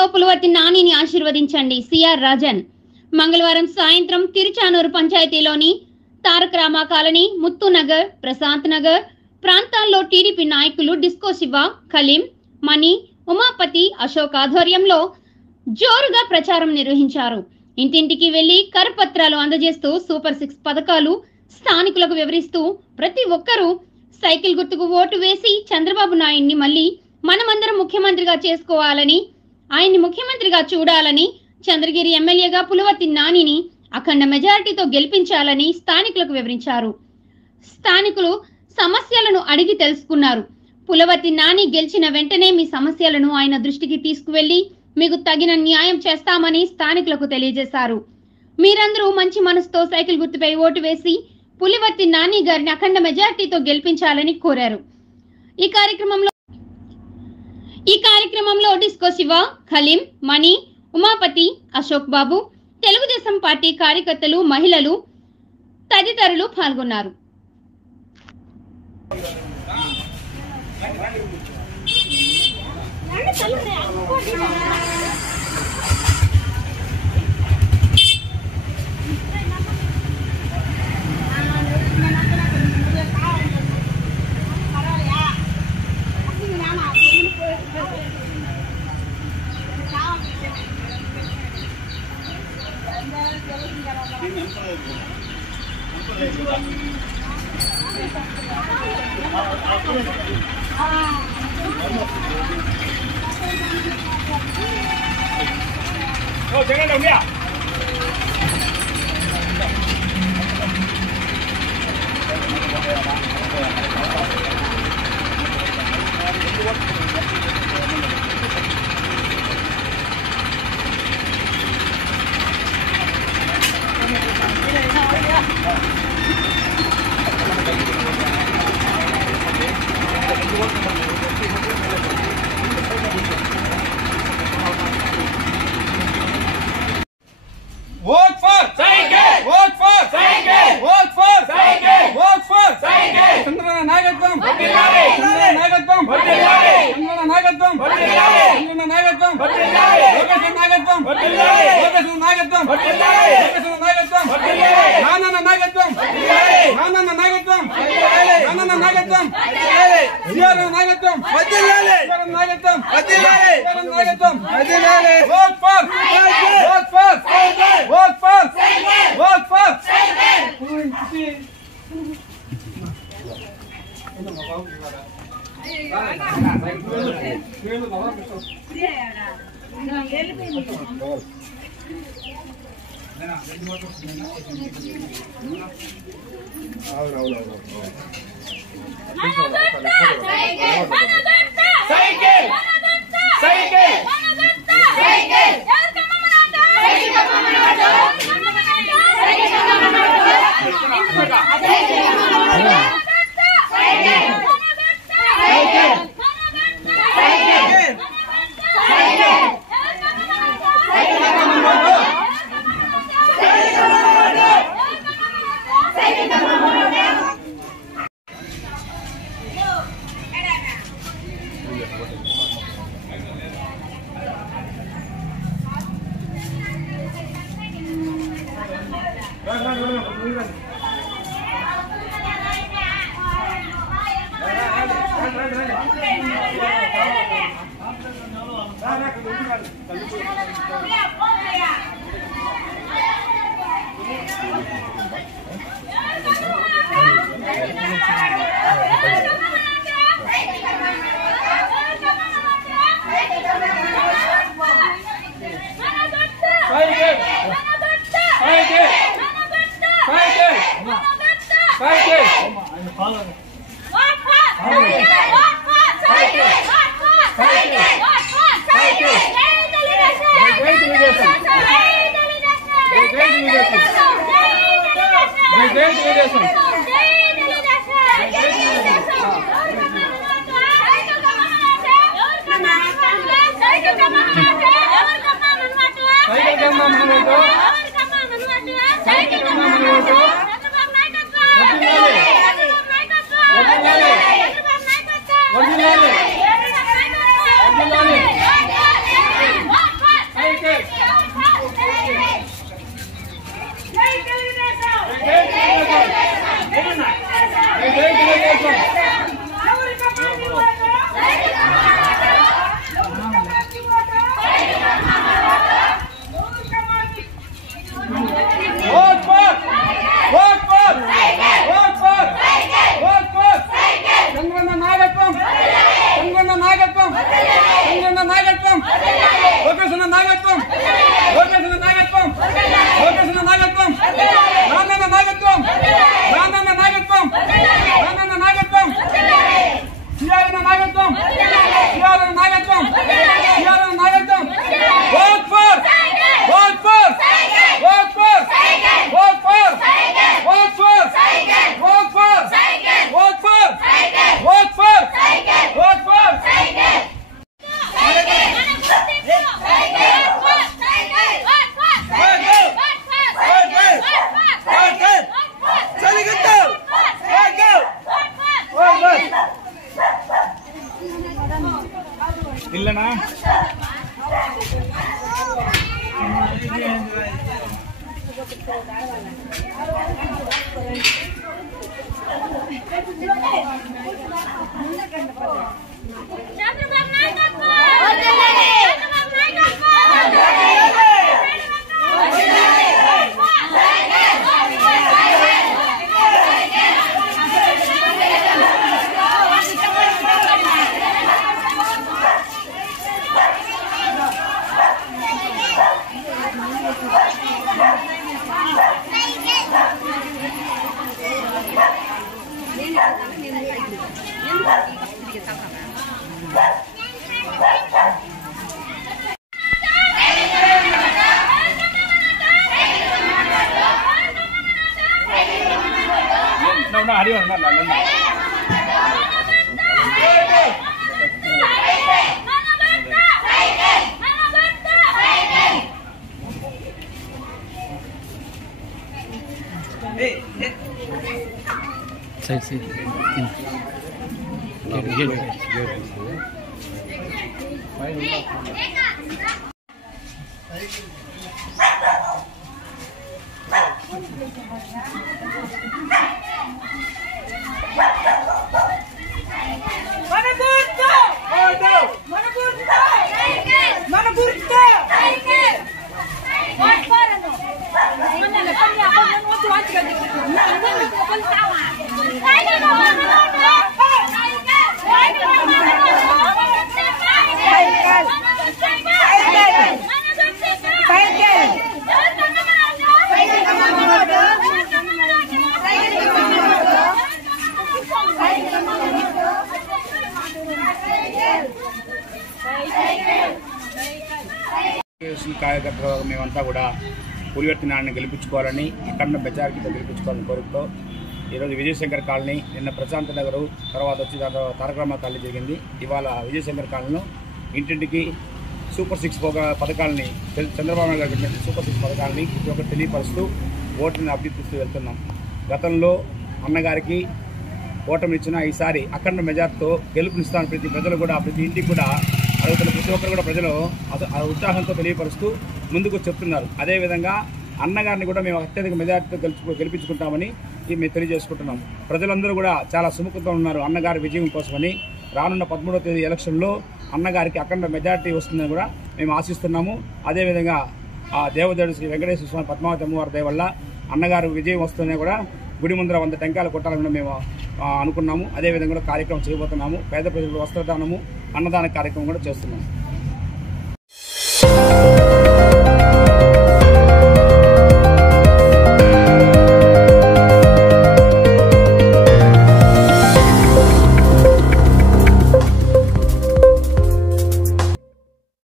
ఎన్నికల్లో పులవర్తి నానిని ఆశీర్వదించండి సిఆర్ రాజన్. మంగళవారం సాయంత్రం తిరుచానూరు పంచాయతీలోని తారక రామ కాలనీ, ముత్తునగర్, ప్రశాంత్ నగర్ ప్రాంతాల్లో టీడీపీ నాయకులు డిస్కో శివ, కలీం, మణి, ఉమాపతి, అశోక్ ఆధ్వర్యంలో జోరుగా ప్రచారం నిర్వహించారు. ఇంటింటికి వెళ్లి కరపత్రాలు అందజేస్తూ సూపర్ 6 పథకాలు స్థానికులకు వివరిస్తూ ప్రతి ఒక్కరూ సైకిల్ గుర్తుకు ఓటు వేసి చంద్రబాబు నాయుడిని మళ్ళీ మనమందరం ముఖ్యమంత్రిగా చేసుకోవాలని, ఆయన్ని ముఖ్యమంత్రిగా చూడాలని, చంద్రగిరి ఎమ్మెల్యేగా పులవర్తి నానిని అఖండ మెజారిటీతో గెలిపించాలని స్థానికులకు వివరించారు. స్థానికులు సమస్యలను అడిగి తెలుసుకున్నారు. పులవర్తి నాని గెలిచిన వెంటనే మీ సమస్యలను ఆయన దృష్టికి తీసుకువెళ్లి మీకు తగిన న్యాయం చేస్తామని స్థానికులకు తెలియజేశారు. మీరందరూ మంచి మనసుతో సైకిల్ గుర్తుపై ఓటు వేసి పులివర్తి నాని గారిని అఖండ మెజారిటీతో గెలిపించాలని కోరారు. ఈ కార్యక్రమంలో డిస్కో శివ, ఖలీం, మణి, ఉమాపతి, అశోక్ బాబు, తెలుగుదేశం పార్టీ కార్యకర్తలు, మహిళలు తదితరులు పాల్గొన్నారు. Vote for cycle. Vote for cycle. Vote for cycle. Vote for cycle. Chandranna నాయకత్వం వర్ధిల్లాలి. చంద్రన్న నాయకత్వం వర్ధిల్లాలి. చంద్రన్న నాయకత్వం వర్ధిల్లాలి. చంద్రన్న నాయకత్వం వర్ధిల్లాలి. లోకేష్ నాయకత్వం వర్ధిల్లాలి. లోకేష్ నాయకత్వం వర్ధిల్లాలి. లోకేష్ నాయకత్వం వర్ధిల్లాలి. నానన్న నాయకత్వం వర్ధిల్లాలి. నానన్న నాయకత్వం వర్ధిల్లాలి. నానన్న నాయకత్వం వర్ధిల్లాలి. సిఆర్ నాయకత్వం వర్ధిల్లాలి. సిఆర్ నాయకత్వం వర్ధిల్లాలి. సిఆర్ నాయకత్వం వర్ధిల్లాలి. Vote for cycle. Vote for cycle. Vote for cycle. Vote for cycle. కార్యకర్తలు మేమంతా కూడా పులివర్తి నాన్ని గెలిపించుకోవాలని అఖండ మెజారిటీతో గెలిపించుకోవాలని కోరికతో ఈరోజు విజయశంకర్ కాలనీ, నిన్న ప్రశాంత్ నగర్, తర్వాత వచ్చి తారకరామ కాలనీ జరిగింది. ఇవాళ విజయశంకర్ కాలనీలో ఇంటింటికి సూపర్ 6 పథకాలని, చంద్రబాబు నాయుడు గారు పెట్టిన సూపర్ 6 పథకాలని ప్రతి ఒక్కరు తెలియపరుస్తూ ఓటుని అభ్యర్థిస్తూ వెళ్తున్నాం. గతంలో అన్నగారికి ఓటమి ఇచ్చిన ఈసారి అఖండ మెజార్టీతో గెలుపునిస్తాను ప్రతి ప్రజలు కూడా, ప్రతి ఇంటికి కూడా అడుగుతున్న ప్రతి ఒక్కరు కూడా ప్రజలు ఉత్సాహంతో తెలియపరుస్తూ ముందుకు చెప్తున్నారు. అదేవిధంగా అన్నగారిని కూడా మేము అత్యధిక మెజార్టీతో గెలిపించుకుంటామని మేము తెలియజేసుకుంటున్నాం. ప్రజలందరూ కూడా చాలా సుముఖంతో ఉన్నారు అన్నగారి విజయం కోసమని. రానున్న 13వ తేదీ ఎలక్షన్లో అన్నగారికి అఖండ మెజార్టీ వస్తుందని కూడా మేము ఆశిస్తున్నాము. అదేవిధంగా ఆ దేవదేవుడు శ్రీ వెంకటేశ్వర స్వామి పద్మావతి అమ్మవారి దయ వల్ల అన్నగారు విజయం వస్తుందని కూడా గుడి ముందర 100 టెంకాయలు కొట్టాలని మేము అనుకున్నాము. అదేవిధంగా కూడా కార్యక్రమం చేయబోతున్నాము. పేద ప్రజలకు వస్త్రదానము, అన్నదాన కార్యక్రమం కూడా చేస్తున్నాము.